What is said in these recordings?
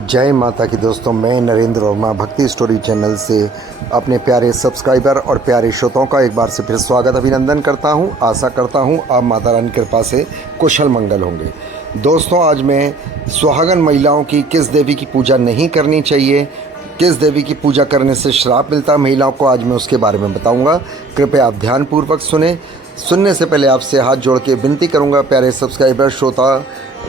जय माता की दोस्तों, मैं नरेंद्र वर्मा भक्ति स्टोरी चैनल से अपने प्यारे सब्सक्राइबर और प्यारे श्रोताओं का एक बार से फिर स्वागत अभिनंदन करता हूं। आशा करता हूं आप माता रानी की कृपा से कुशल मंगल होंगे। दोस्तों, आज मैं सुहागन महिलाओं की किस देवी की पूजा नहीं करनी चाहिए, किस देवी की पूजा करने से श्राप मिलता है महिलाओं को, आज मैं उसके बारे में बताऊंगा। कृपया आप ध्यानपूर्वक सुनने से पहले आपसे हाथ जोड़ के विनती करूंगा, प्यारे सब्सक्राइबर श्रोता,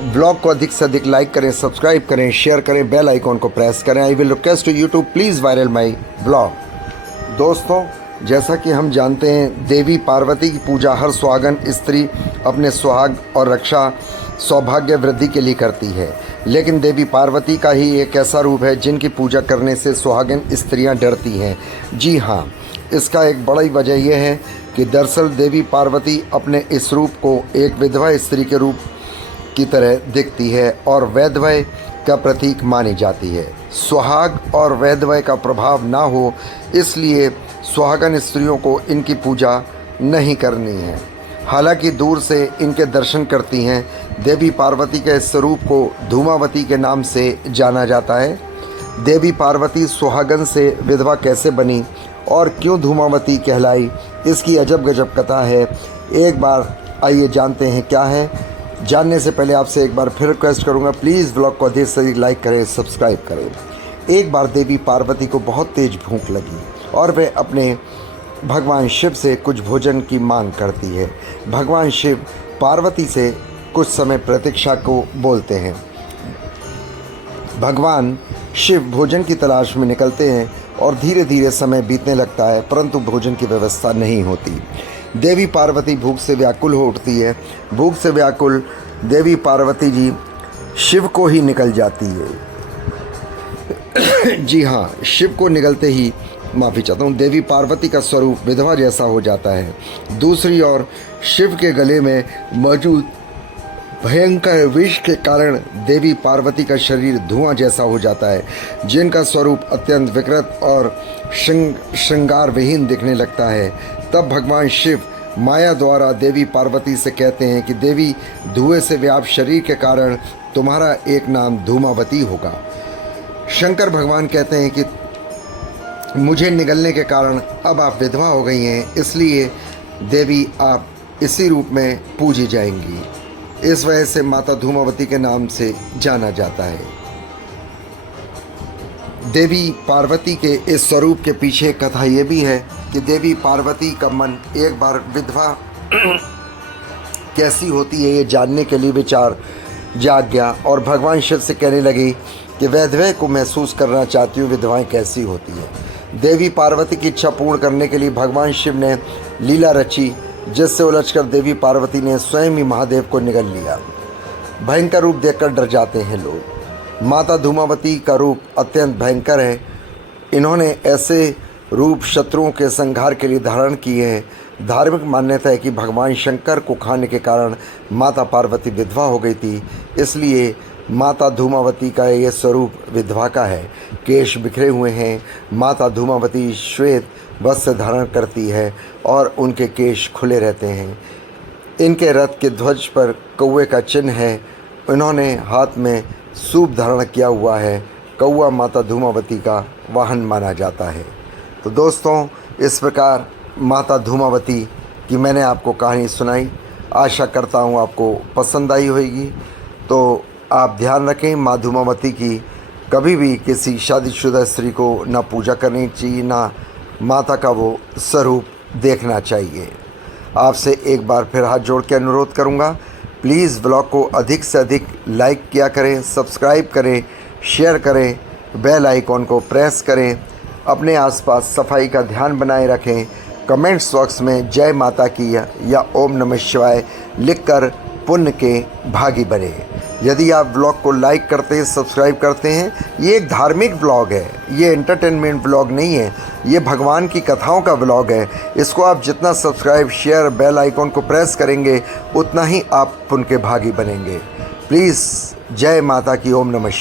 ब्लॉग को अधिक से अधिक लाइक करें, सब्सक्राइब करें, शेयर करें, बेल आइकॉन को प्रेस करें। I will request to YouTube please viral my blog. दोस्तों, जैसा कि हम जानते हैं, देवी पार्वती की पूजा हर सुहागन स्त्री अपने सुहाग और रक्षा सौभाग्य वृद्धि के लिए करती है, लेकिन देवी पार्वती का ही एक ऐसा रूप है जिनकी पूजा करने से सुहागन स्त्रियां डरती हैं। जी हाँ, इसका एक बड़ी वजह यह है कि दरअसल देवी पार्वती अपने इस रूप को एक विधवा स्त्री के रूप की तरह दिखती है और वैधव्य का प्रतीक मानी जाती है। सुहाग और वैधव्य का प्रभाव ना हो, इसलिए सुहागन स्त्रियों को इनकी पूजा नहीं करनी है। हालांकि दूर से इनके दर्शन करती हैं। देवी पार्वती के इस स्वरूप को धूमावती के नाम से जाना जाता है। देवी पार्वती सुहागन से विधवा कैसे बनी और क्यों धूमावती कहलाई, इसकी अजब गजब कथा है। एक बार आइए जानते हैं क्या है। जानने से पहले आपसे एक बार फिर रिक्वेस्ट करूंगा, प्लीज़ ब्लॉग को अधिक से अधिक लाइक करें, सब्सक्राइब करें। एक बार देवी पार्वती को बहुत तेज भूख लगी और वे अपने भगवान शिव से कुछ भोजन की मांग करती है। भगवान शिव पार्वती से कुछ समय प्रतीक्षा को बोलते हैं। भगवान शिव भोजन की तलाश में निकलते हैं और धीरे धीरे समय बीतने लगता है, परंतु भोजन की व्यवस्था नहीं होती। देवी पार्वती भूख से व्याकुल हो उठती है। भूख से व्याकुल देवी पार्वती जी शिव को ही निकल जाती है। जी हाँ, शिव को निकलते ही, माफ़ी चाहता हूँ, देवी पार्वती का स्वरूप विधवा जैसा हो जाता है। दूसरी ओर शिव के गले में मौजूद भयंकर विष के कारण देवी पार्वती का शरीर धुआं जैसा हो जाता है, जिनका स्वरूप अत्यंत विकृत और श्रृंगार विहीन दिखने लगता है। तब भगवान शिव माया द्वारा देवी पार्वती से कहते हैं कि देवी, धुएं से व्याप्त शरीर के कारण तुम्हारा एक नाम धूमावती होगा। शंकर भगवान कहते हैं कि मुझे निगलने के कारण अब आप विधवा हो गई हैं, इसलिए देवी आप इसी रूप में पूजी जाएंगी। इस वजह से माता धूमावती के नाम से जाना जाता है। देवी पार्वती के इस स्वरूप के पीछे कथा ये भी है कि देवी पार्वती का मन एक बार विधवा कैसी होती है ये जानने के लिए विचार जाग गया और भगवान शिव से कहने लगी कि वैधव्य को महसूस करना चाहती हूँ, विधवाएं कैसी होती हैं। देवी पार्वती की इच्छा पूर्ण करने के लिए भगवान शिव ने लीला रची, जिससे उलझकर देवी पार्वती ने स्वयं ही महादेव को निगल लिया। भयंकर रूप देखकर डर जाते हैं लोग। माता धूमावती का रूप अत्यंत भयंकर है। इन्होंने ऐसे रूप शत्रुओं के संहार के लिए धारण किए हैं। धार्मिक मान्यता है कि भगवान शंकर को खाने के कारण माता पार्वती विधवा हो गई थी, इसलिए माता धूमावती का यह स्वरूप विधवा का है। केश बिखरे हुए हैं। माता धूमावती श्वेत वस्त्र धारण करती है और उनके केश खुले रहते हैं। इनके रथ के ध्वज पर कौवे का चिन्ह है। इन्होंने हाथ में सूप धारण किया हुआ है। कौवा माता धूमावती का वाहन माना जाता है। तो दोस्तों, इस प्रकार माता धूमावती की मैंने आपको कहानी सुनाई। आशा करता हूँ आपको पसंद आई होगी। तो आप ध्यान रखें, माँ धूमावती की कभी भी किसी शादीशुदा स्त्री को ना पूजा करनी चाहिए, ना माता का वो स्वरूप देखना चाहिए। आपसे एक बार फिर हाथ जोड़ के अनुरोध करूँगा, प्लीज़ ब्लॉग को अधिक से अधिक लाइक किया करें, सब्सक्राइब करें, शेयर करें, बेल आइकॉन को प्रेस करें। अपने आसपास सफाई का ध्यान बनाए रखें। कमेंट्स बॉक्स में जय माता की या ओम नमः शिवाय लिखकर पुण्य के भागी बने। यदि आप ब्लॉग को लाइक करते हैं, सब्सक्राइब करते हैं, ये एक धार्मिक ब्लॉग है, ये एंटरटेनमेंट ब्लॉग नहीं है, ये भगवान की कथाओं का ब्लॉग है। इसको आप जितना सब्सक्राइब, शेयर, बेल आइकॉन को प्रेस करेंगे, उतना ही आप पुण्य के भागी बनेंगे। प्लीज़ जय माता की, ओम नमः शिवाय।